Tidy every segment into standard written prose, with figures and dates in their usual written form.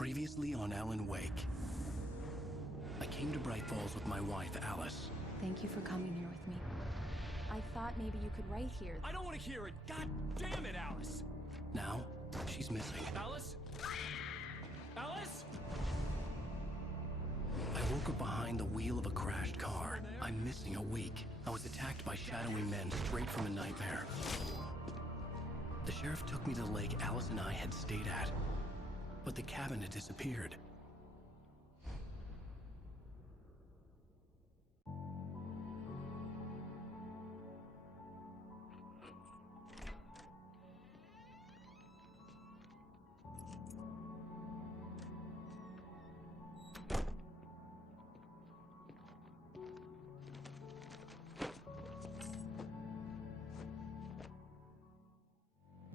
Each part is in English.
Previously on Alan Wake. I came to Bright Falls with my wife, Alice. Thank you for coming here with me. I thought maybe you could write here. I don't want to hear it! God damn it, Alice! Now, she's missing. Alice? Alice? I woke up behind the wheel of a crashed car. I'm missing a week. I was attacked by shadowy men straight from a nightmare. The sheriff took me to the lake Alice and I had stayed at. But the cabin had disappeared.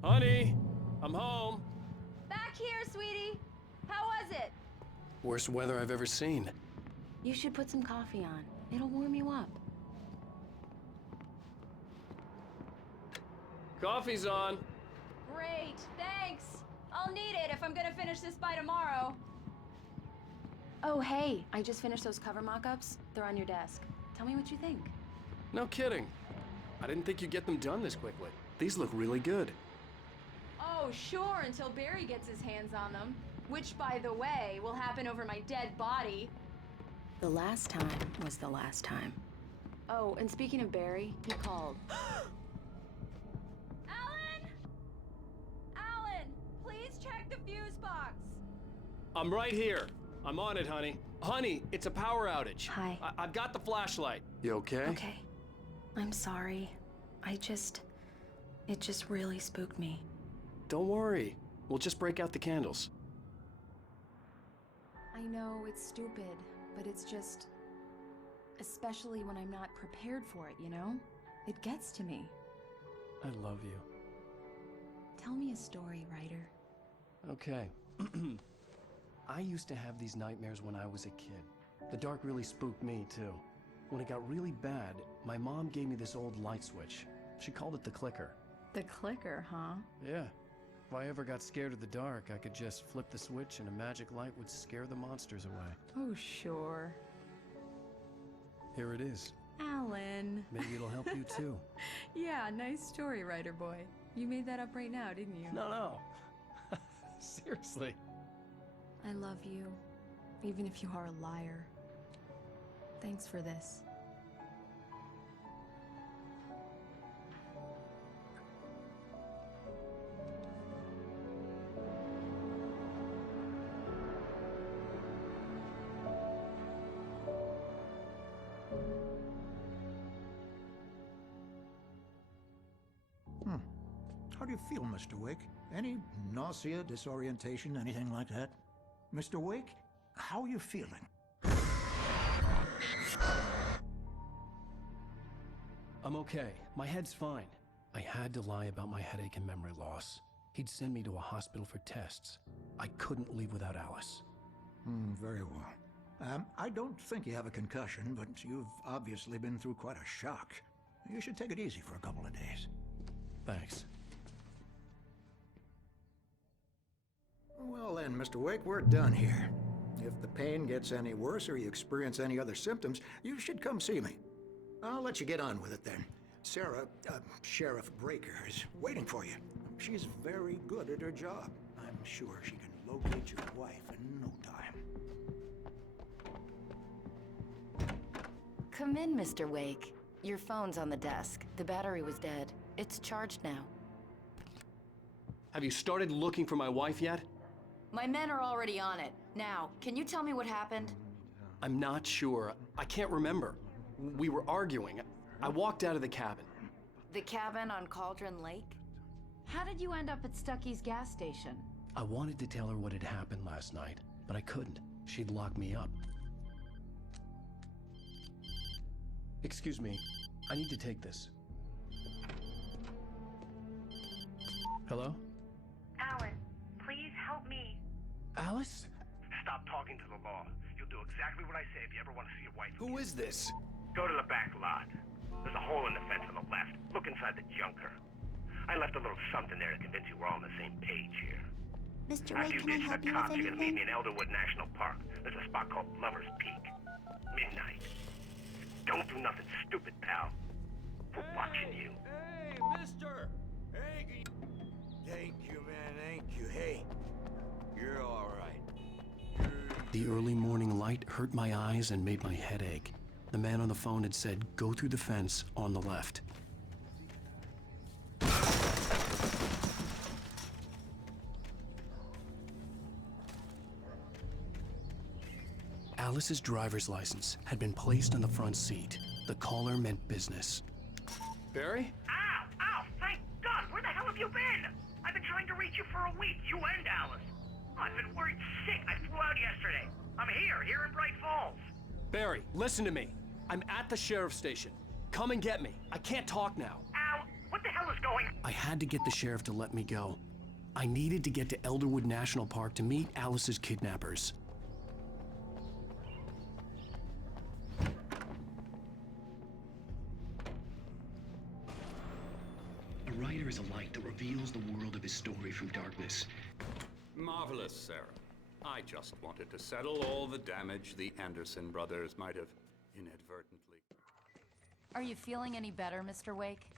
Honey, I'm home. Back here, sweetie! How was it? Worst weather I've ever seen. You should put some coffee on. It'll warm you up. Coffee's on. Great, thanks! I'll need it if I'm gonna finish this by tomorrow. Oh, hey, I just finished those cover mock-ups. They're on your desk. Tell me what you think. No kidding. I didn't think you'd get them done this quickly. These look really good. Oh, sure, until Barry gets his hands on them. Which, by the way, will happen over my dead body. The last time was the last time. Oh, and speaking of Barry, he called. Alan! Alan, please check the fuse box. I'm right here. I'm on it, honey. Honey, it's a power outage. Hi. I've got the flashlight. You okay? Okay. I'm sorry. It just really spooked me. Don't worry. We'll just break out the candles. I know it's stupid, but it's just... especially when I'm not prepared for it, you know? It gets to me. I love you. Tell me a story, writer. Okay. I used to have these nightmares when I was a kid. The dark really spooked me, too. When it got really bad, my mom gave me this old light switch. She called it the clicker. The clicker, huh? Yeah. If I ever got scared of the dark, I could just flip the switch and a magic light would scare the monsters away. Oh, sure. Here it is. Alan. Maybe it'll help you, too. Yeah, nice story, writer boy. You made that up right now, didn't you? No. Seriously. I love you, even if you are a liar. Thanks for this. How do you feel, Mr. Wake? Any nausea, disorientation, anything like that? Mr. Wake, how are you feeling? I'm okay. My head's fine. I had to lie about my headache and memory loss. He'd send me to a hospital for tests. I couldn't leave without Alice. Very well. I don't think you have a concussion, but you've obviously been through quite a shock. You should take it easy for a couple of days. Thanks. Well then, Mr. Wake, we're done here. If the pain gets any worse or you experience any other symptoms, you should come see me. I'll let you get on with it then. Sarah, Sheriff Breaker, is waiting for you. She's very good at her job. I'm sure she can locate your wife in no time. Come in, Mr. Wake. Your phone's on the desk. The battery was dead. It's charged now. Have you started looking for my wife yet? My men are already on it. Now, can you tell me what happened? I'm not sure. I can't remember. We were arguing. I walked out of the cabin. The cabin on Cauldron Lake? How did you end up at Stucky's gas station? I wanted to tell her what had happened last night, but I couldn't. She'd lock me up. Excuse me. I need to take this. Hello? Alan, please help me. Alice? Stop talking to the law. You'll do exactly what I say if you ever want to see your wife. Who is this? Go to the back lot. There's a hole in the fence on the left. Look inside the junker. I left a little something there to convince you we're all on the same page here. Mr. After Wade, you can I ditch help the you with cops, you're gonna meet me anything? in Elderwood National Park. There's a spot called Lover's Peak. Midnight. Don't do nothing stupid, pal. We're watching you. Hey, mister! Hey, thank you, man, thank you. Hey, you're all right. The early morning light hurt my eyes and made my head ache. The man on the phone had said, go through the fence on the left. Alice's driver's license had been placed on the front seat. The caller meant business. Barry? Ow! Ow! Thank God! Where the hell have you been? I've been trying to reach you for a week, you and Alice. I've been worried sick. I flew out yesterday. I'm here in Bright Falls. Barry, listen to me. I'm at the sheriff's station. Come and get me. I can't talk now. Al, what the hell is going on? I had to get the sheriff to let me go. I needed to get to Elderwood National Park to meet Alice's kidnappers. A writer is a light that reveals the world of his story from darkness. Marvelous, Sarah. I just wanted to settle all the damage the Anderson brothers might have inadvertently. Are you feeling any better, Mr. Wake?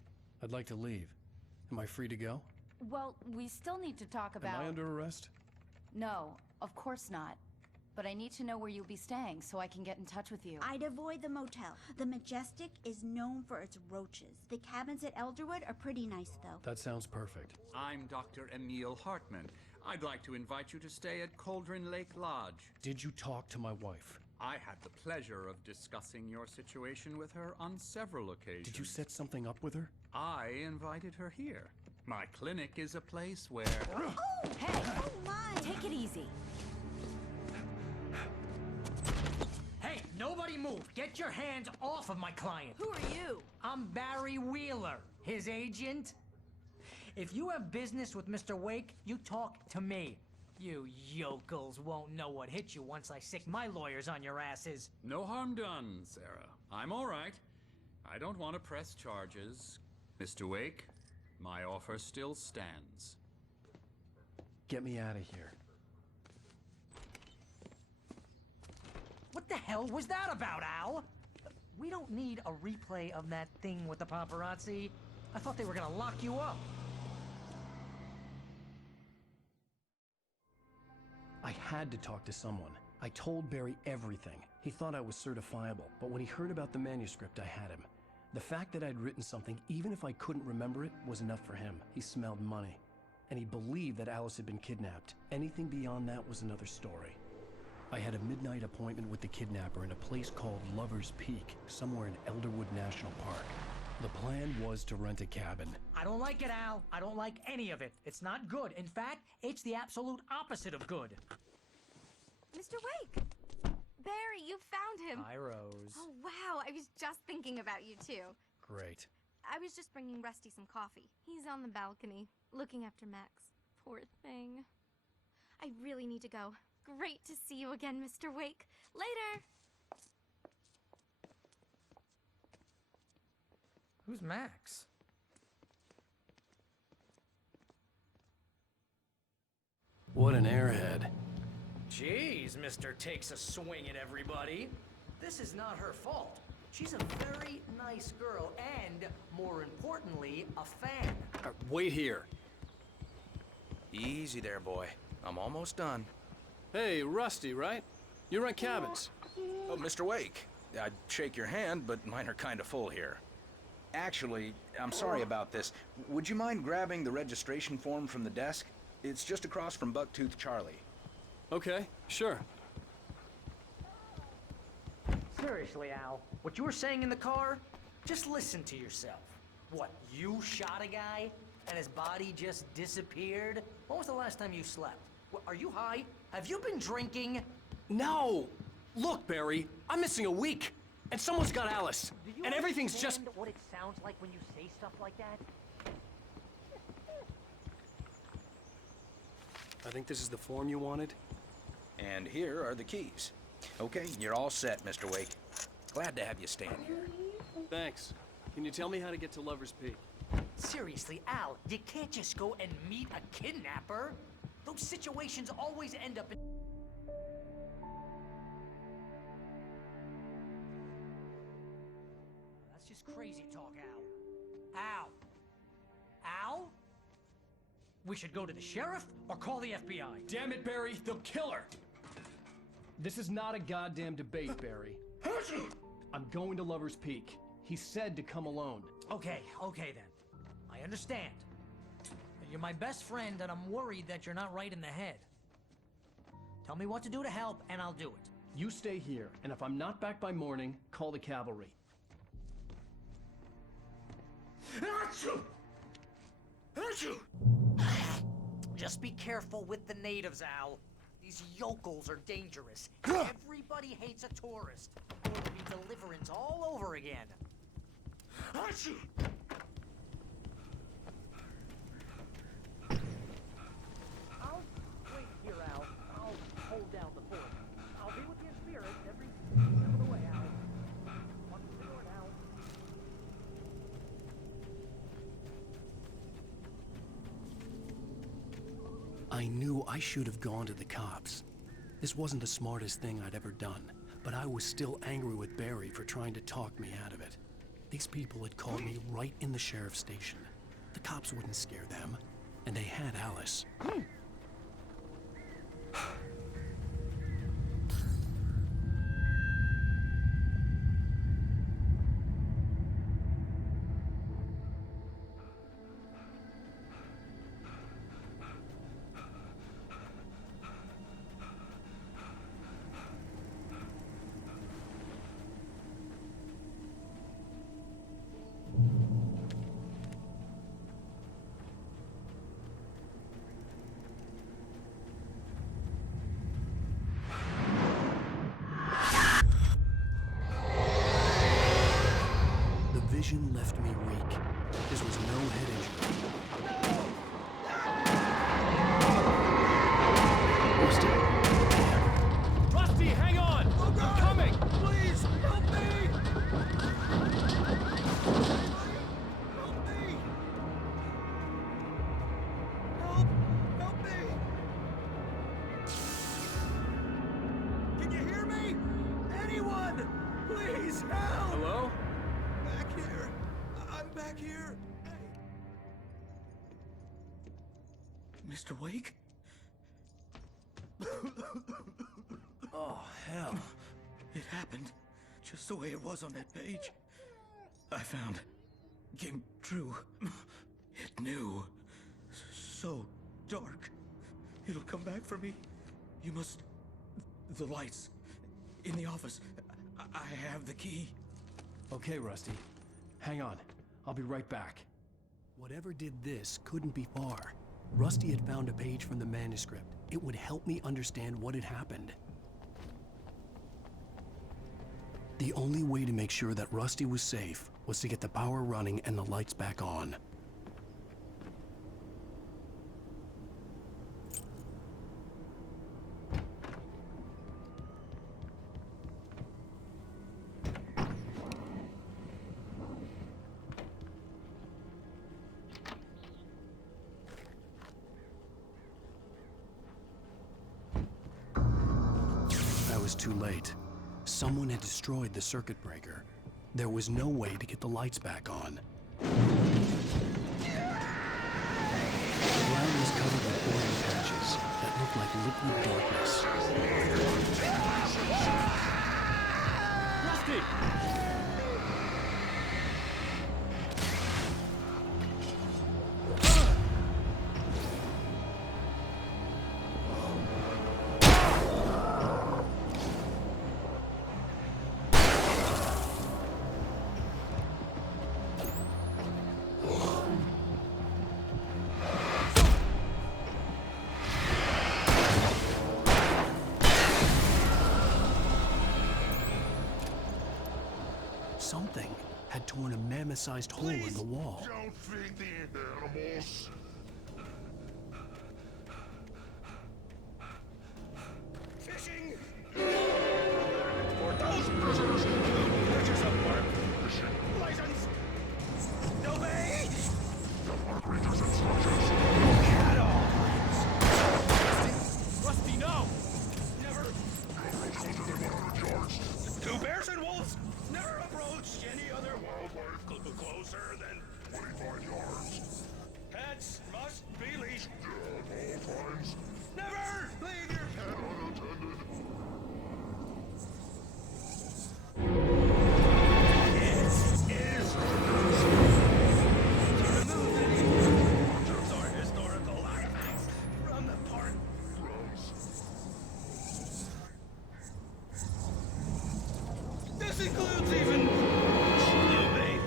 I'd like to leave. Am I free to go? Well, we still need to talk about... Am I under arrest? No, of course not. But I need to know where you'll be staying so I can get in touch with you. I'd avoid the motel. The Majestic is known for its roaches. The cabins at Elderwood are pretty nice, though. That sounds perfect. I'm Dr. Emil Hartman. I'd like to invite you to stay at Cauldron Lake Lodge. Did you talk to my wife? I had the pleasure of discussing your situation with her on several occasions. Did you set something up with her? I invited her here. My clinic is a place where... Oh! Hey! Oh, my! Take it easy. Hey, nobody move! Get your hands off of my client! Who are you? I'm Barry Wheeler, his agent. If you have business with Mr. Wake, you talk to me. You yokels won't know what hit you once I sick my lawyers on your asses. No harm done, Sarah. I'm all right. I don't want to press charges. Mr. Wake, my offer still stands. Get me out of here. What the hell was that about, Al? We don't need a replay of that thing with the paparazzi. I thought they were gonna lock you up. I had to talk to someone. I told Barry everything. He thought I was certifiable, but when he heard about the manuscript, I had him. The fact that I'd written something, even if I couldn't remember it, was enough for him. He smelled money. And he believed that Alice had been kidnapped. Anything beyond that was another story. I had a midnight appointment with the kidnapper in a place called Lover's Peak, somewhere in Elderwood National Park. The plan was to rent a cabin. I don't like it, Al. I don't like any of it. It's not good. In fact, it's the absolute opposite of good. Mr. Wake! Barry, you found him! Hi, Rose. Oh, wow. I was just thinking about you, too. Great. I was just bringing Rusty some coffee. He's on the balcony, looking after Max. Poor thing. I really need to go. Great to see you again, Mr. Wake. Later! Who's Max? What an airhead. Jeez, Mister takes a swing at everybody. This is not her fault. She's a very nice girl and, more importantly, a fan. Wait here. Easy there, boy. I'm almost done. Hey, Rusty, right? You rent cabins. Oh, Mr. Wake. I'd shake your hand, but mine are kind of full here. Actually, I'm sorry about this. Would you mind grabbing the registration form from the desk? It's just across from Bucktooth Charlie. Okay, sure. Seriously, Al, what you were saying in the car? Just listen to yourself. What, you shot a guy and his body just disappeared? When was the last time you slept? What, are you high? Have you been drinking? No! Look, Barry, I'm missing a week. And someone's got Alice. And everything's just... what it sounds like when you say stuff like that? I think this is the form you wanted. And here are the keys. Okay, you're all set, Mr. Wake. Glad to have you stand here. Thanks. Can you tell me how to get to Lover's Peak? Seriously, Al, you can't just go and meet a kidnapper. Those situations always end up in... That's just crazy talk, Al. Al! Al? We should go to the sheriff or call the FBI. Damn it, Barry, they'll kill her! This is not a goddamn debate, Barry. I'm going to Lover's Peak. He said to come alone. Okay then. I understand. You're my best friend, and I'm worried that you're not right in the head. Tell me what to do to help, and I'll do it. You stay here, and if I'm not back by morning, call the cavalry. Achoo! Achoo! Just be careful with the natives, Al. These yokels are dangerous. Everybody hates a tourist. Or it'll be deliverance all over again. Achoo! I'll wait here, Al. I'll hold down the fort. I'll be with you in spirit every step of the way, Al. One forward, Al. I knew I should have gone to the cops. This wasn't the smartest thing I'd ever done, but I was still angry with Barry for trying to talk me out of it. These people had called me right in the sheriff's station. The cops wouldn't scare them, and they had Alice. Vision left me weak. This was no head injury. Rusty? Rusty, hang on! I'm coming! Please, help me! Help me! Help me! Can you hear me? Anyone! Please, help! Hello? Back here. I'm back here. Mr. Wake? Oh, hell. It happened just the way it was on that page. I found. Came true. It knew. So dark. It'll come back for me. You must... The lights. In the office. I have the key. Okay, Rusty. Hang on. I'll be right back. Whatever did this couldn't be far. Rusty had found a page from the manuscript. It would help me understand what had happened. The only way to make sure that Rusty was safe was to get the power running and the lights back on. I was too late. Someone had destroyed the circuit breaker. There was no way to get the lights back on. The ground was covered with orange patches that looked like liquid darkness. Rusty! Something had torn a mammoth-sized hole in the wall. Don't feed the animals. Fishing! Purchase a bark fishing. License! No bait! Bark rangers and sludges. Cat This includes even... Slow bait.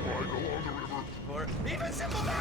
Or even simple bait!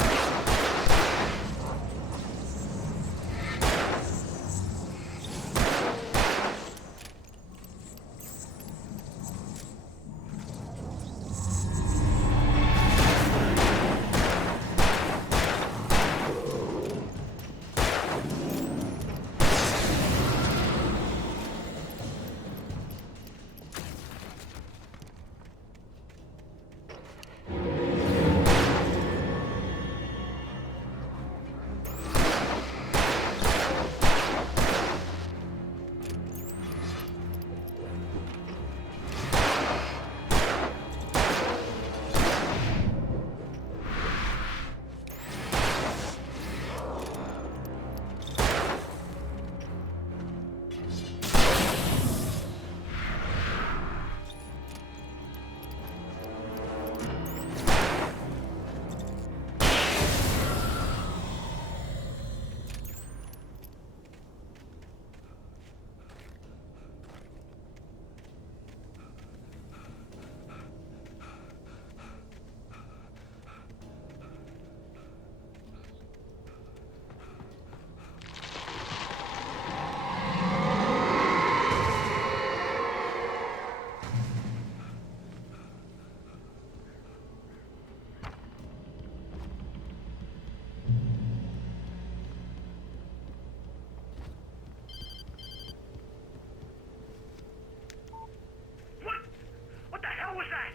What the hell was that?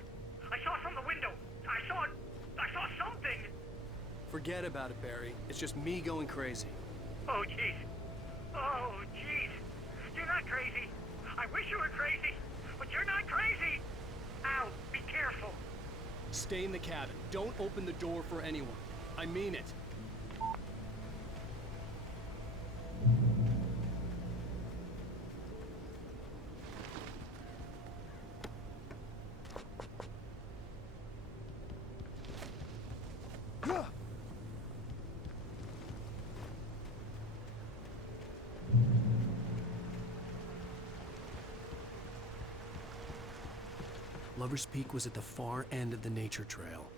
I saw from the window. I saw something. Forget about it, Barry. It's just me going crazy. Oh, jeez. Oh, jeez. You're not crazy. I wish you were crazy, but you're not crazy. Al, be careful. Stay in the cabin. Don't open the door for anyone. I mean it. Lover's Peak was at the far end of the nature trail.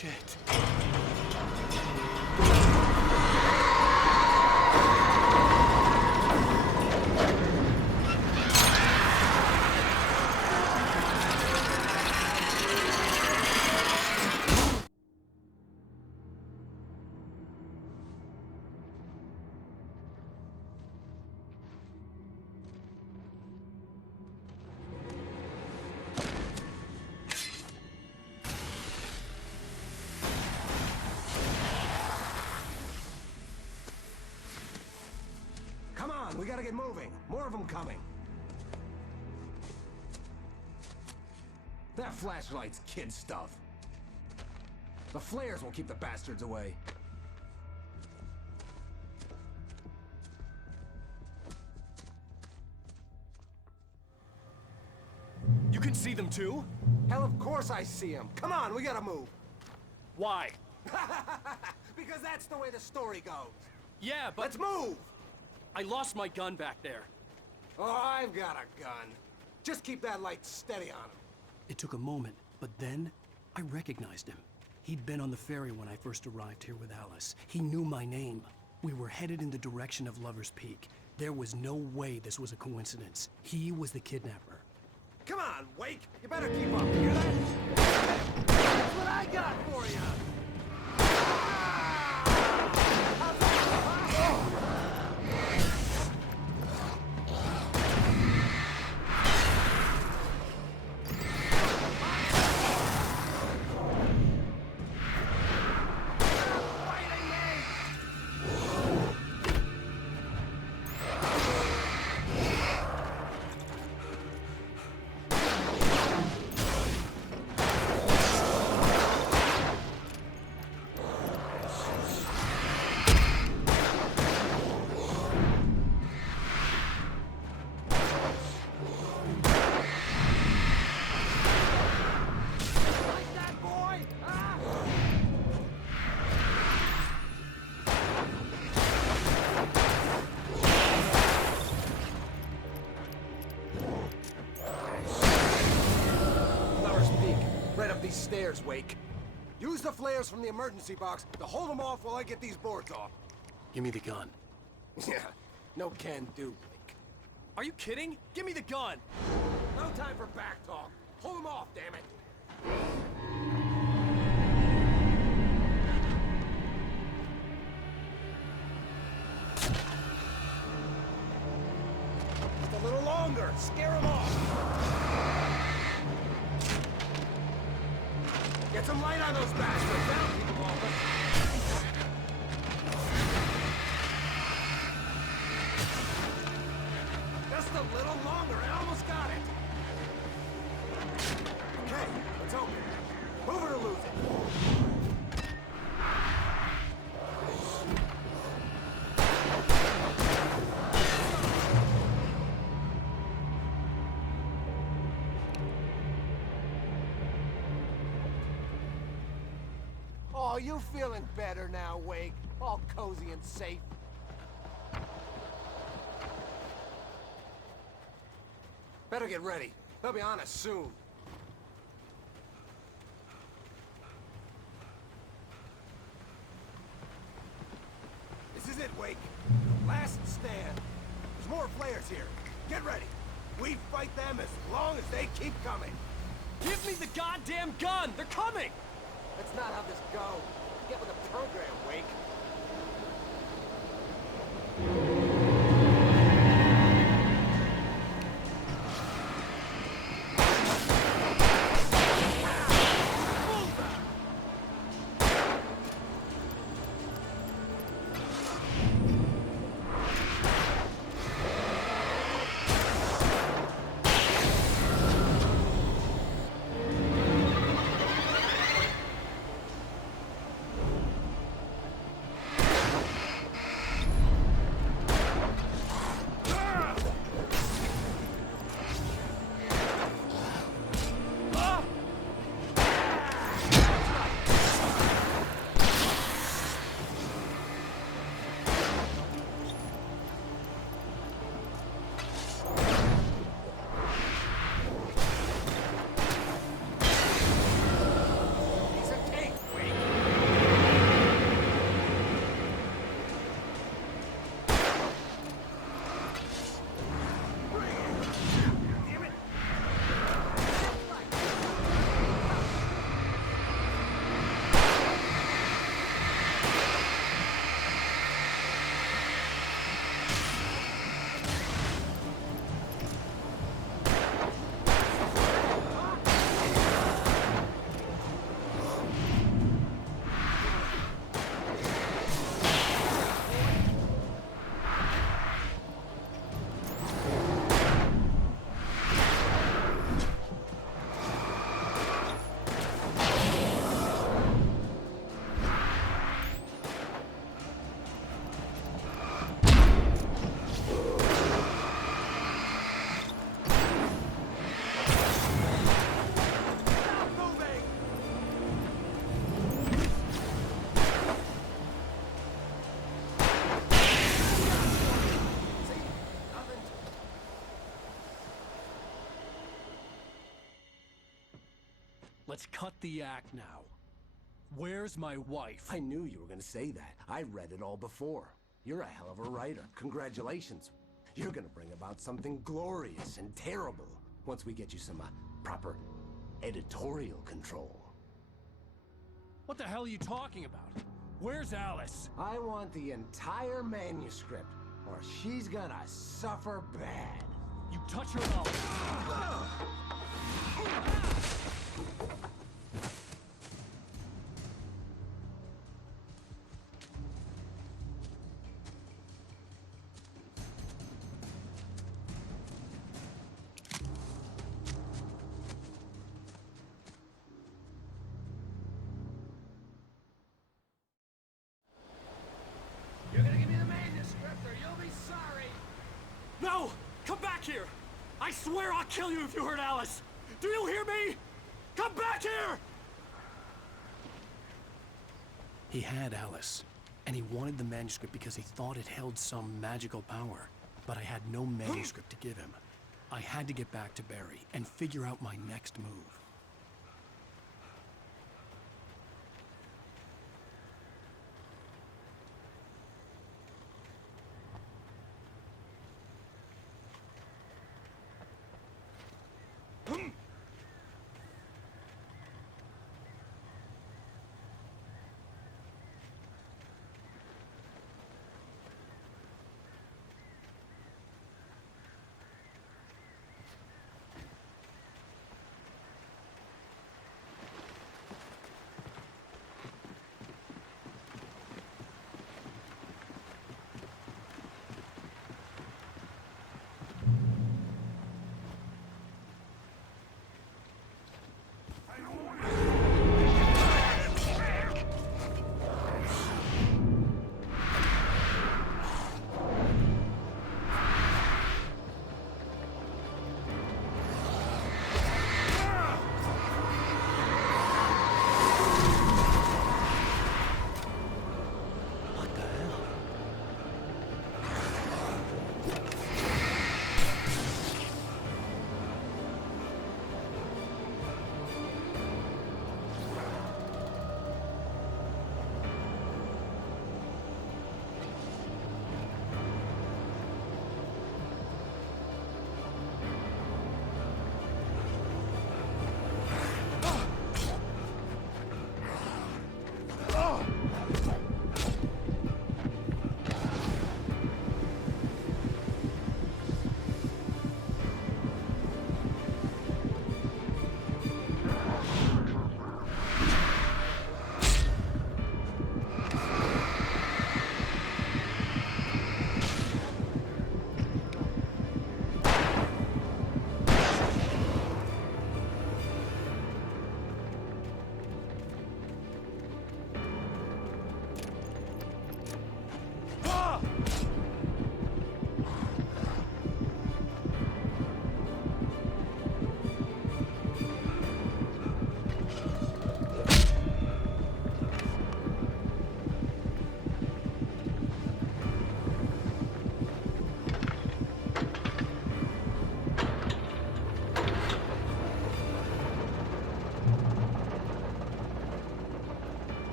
Shit. Come on, we gotta get moving. More of them coming. That flashlight's kid stuff. The flares will keep the bastards away. You can see them too? Hell, of course I see them. Come on, we gotta move. Why? Because that's the way the story goes. Yeah, but... Let's move! I lost my gun back there. Oh, I've got a gun. Just keep that light steady on him. It took a moment, but then I recognized him. He'd been on the ferry when I first arrived here with Alice. He knew my name. We were headed in the direction of Lover's Peak. There was no way this was a coincidence. He was the kidnapper. Come on, Wake! You better keep up, hear that? That's what I got for you! Stairs, Wake. Use the flares from the emergency box to hold them off while I get these boards off. Give me the gun. Yeah, no can do, Wake. Are you kidding? Give me the gun! No time for back talk. Hold them off, damn it. Just a little longer. Scare them off. Get some light on those bastards. That'll keep them off us. Just a little longer. I almost got it. Okay, let's open it. Move it or lose it. Oh, you feeling better now, Wake? All cozy and safe. Better get ready. They'll be on us soon. This is it, Wake. Last stand. There's more flares here. Get ready. We fight them as long as they keep coming. Give me the goddamn gun! They're coming! That's not how this goes. Get with the program, Wake. Let's cut the act now. Where's my wife? I knew you were gonna say that. I read it all before. You're a hell of a writer. Congratulations. You're gonna bring about something glorious and terrible once we get you some proper editorial control. What the hell are you talking about? Where's Alice? I want the entire manuscript, or she's gonna suffer bad. You touch her now. You're gonna give me the manuscript or you'll be sorry! No! Come back here! I swear I'll kill you if you hurt Alice! Do you hear me? Come back here! He had Alice, and he wanted the manuscript because he thought it held some magical power. But I had no manuscript to give him. I had to get back to Barry and figure out my next move.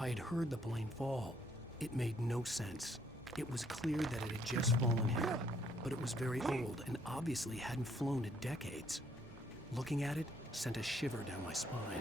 I had heard the plane fall. It made no sense. It was clear that it had just fallen here, but it was very old and obviously hadn't flown in decades. Looking at it sent a shiver down my spine.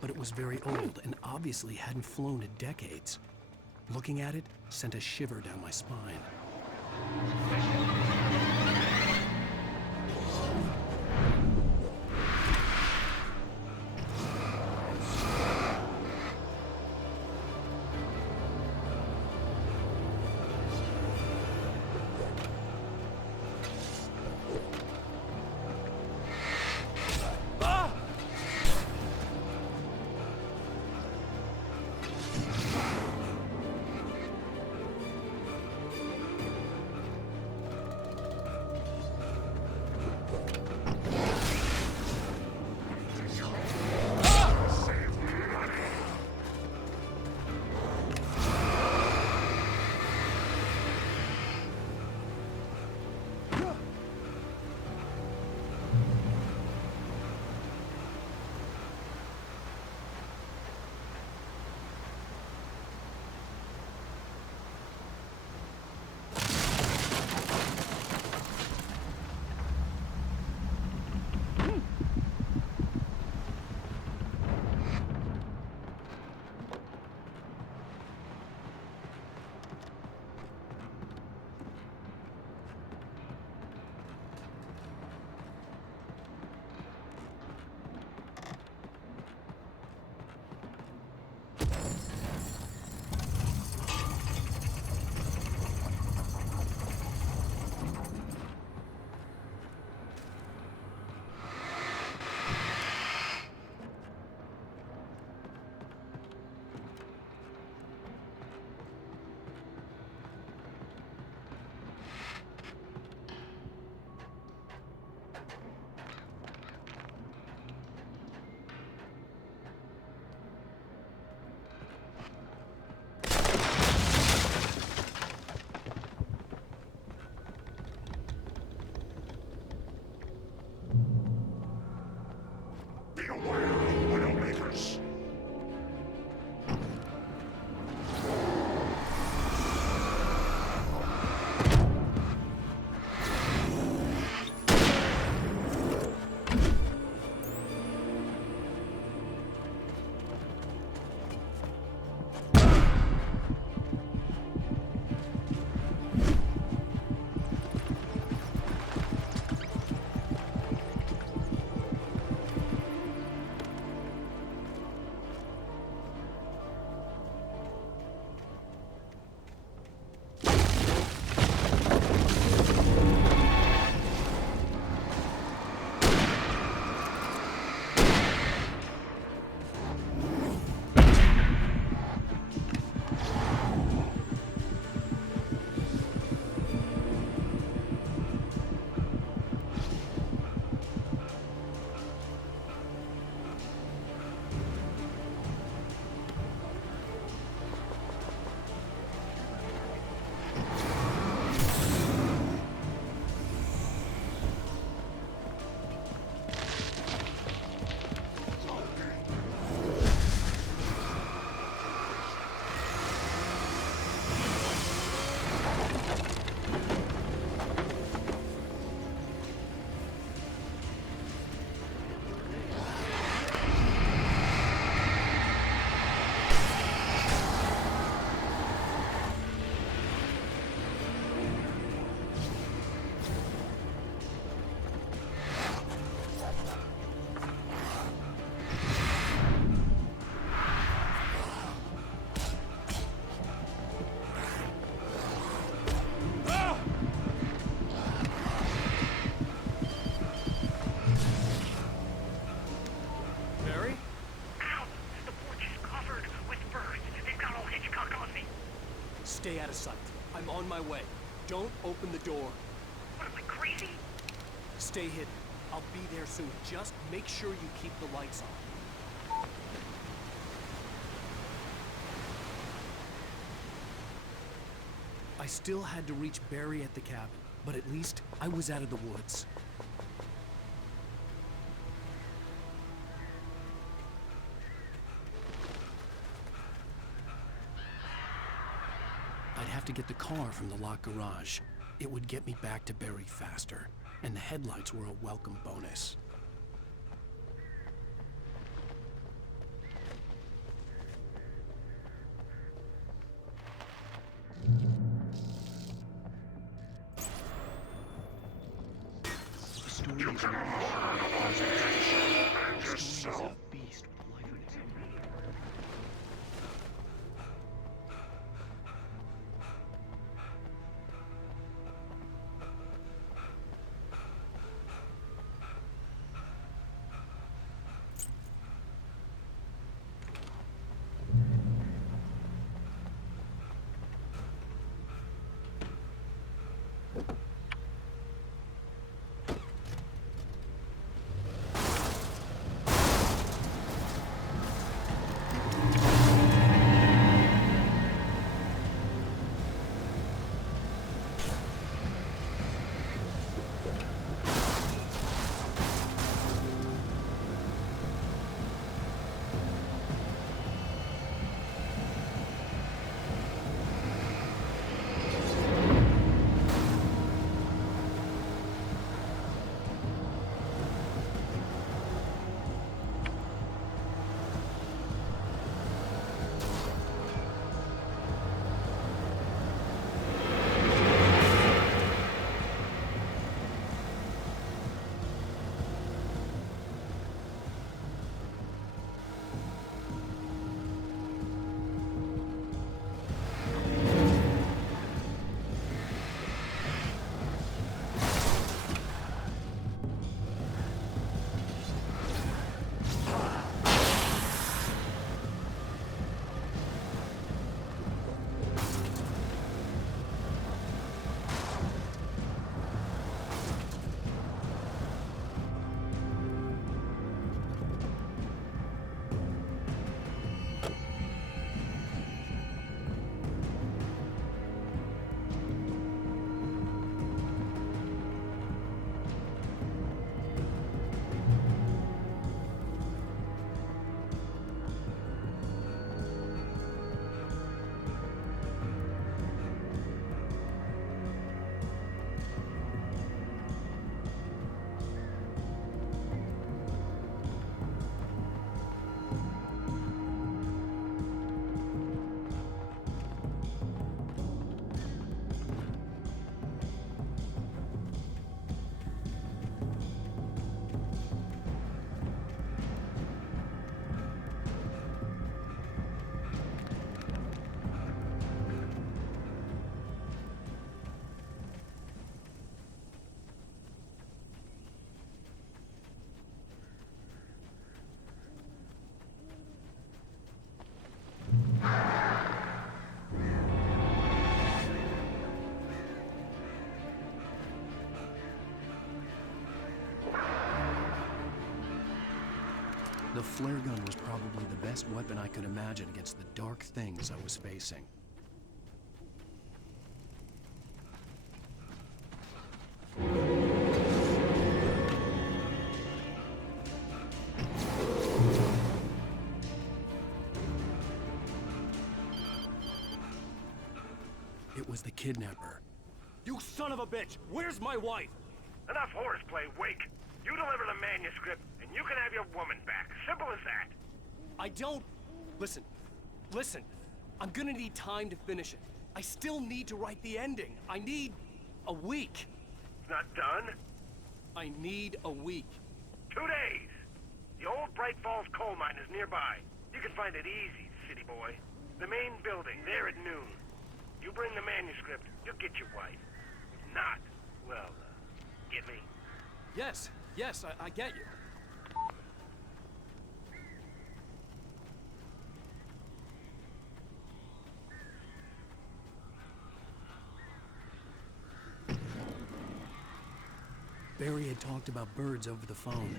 But it was very old and obviously hadn't flown in decades. Looking at it sent a shiver down my spine. Stay out of sight. I'm on my way. Don't open the door. What am I, crazy? Stay hidden. I'll be there soon. Just make sure you keep the lights on. I still had to reach Barry at the cabin, but at least I was out of the woods. I'd have to get the car from the locked garage. It would get me back to Barry faster, and the headlights were a welcome bonus. The story is not yourself. Beast with life in its own. The flare gun was probably the best weapon I could imagine against the dark things I was facing. It was the kidnapper. You son of a bitch! Where's my wife? Enough horseplay, Wake. You deliver the manuscript, and you can have your woman back. Simple as that. I don't... Listen. I'm gonna need time to finish it. I still need to write the ending. I need a week. It's not done? I need a week. 2 days. The old Bright Falls coal mine is nearby. You can find it easy, city boy. The main building, there at noon. You bring the manuscript, you'll get your wife. If not, well, get me? Yes, I get you. Barry had talked about birds over the phone.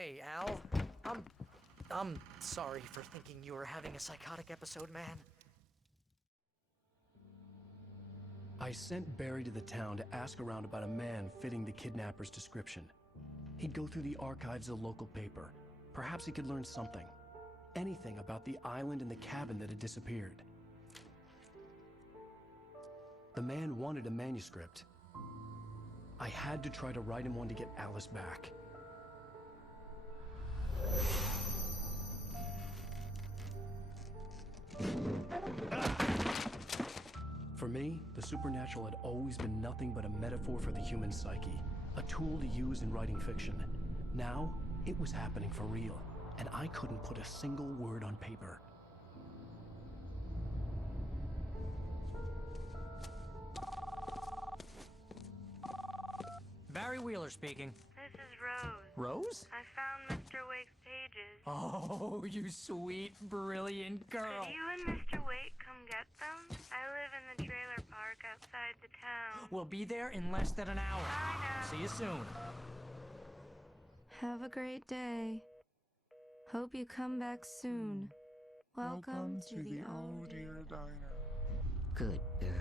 Hey, Al. I'm sorry for thinking you were having a psychotic episode, man. I sent Barry to the town to ask around about a man fitting the kidnapper's description. He'd go through the archives of the local paper. Perhaps he could learn something. Anything about the island and the cabin that had disappeared. The man wanted a manuscript. I had to try to write him one to get Alice back. For me, the supernatural had always been nothing but a metaphor for the human psyche, a tool to use in writing fiction. Now, it was happening for real, and I couldn't put a single word on paper. Barry Wheeler speaking. This is Rose. Rose? I found Mr. Wake's pages. Oh, you sweet, brilliant girl. Could you and Mr. Wake come get them? I live in the trailer park outside the town. We'll be there in less than an hour. I know. See you soon. Have a great day. Hope you come back soon. Welcome to the old dear diner. Good girl.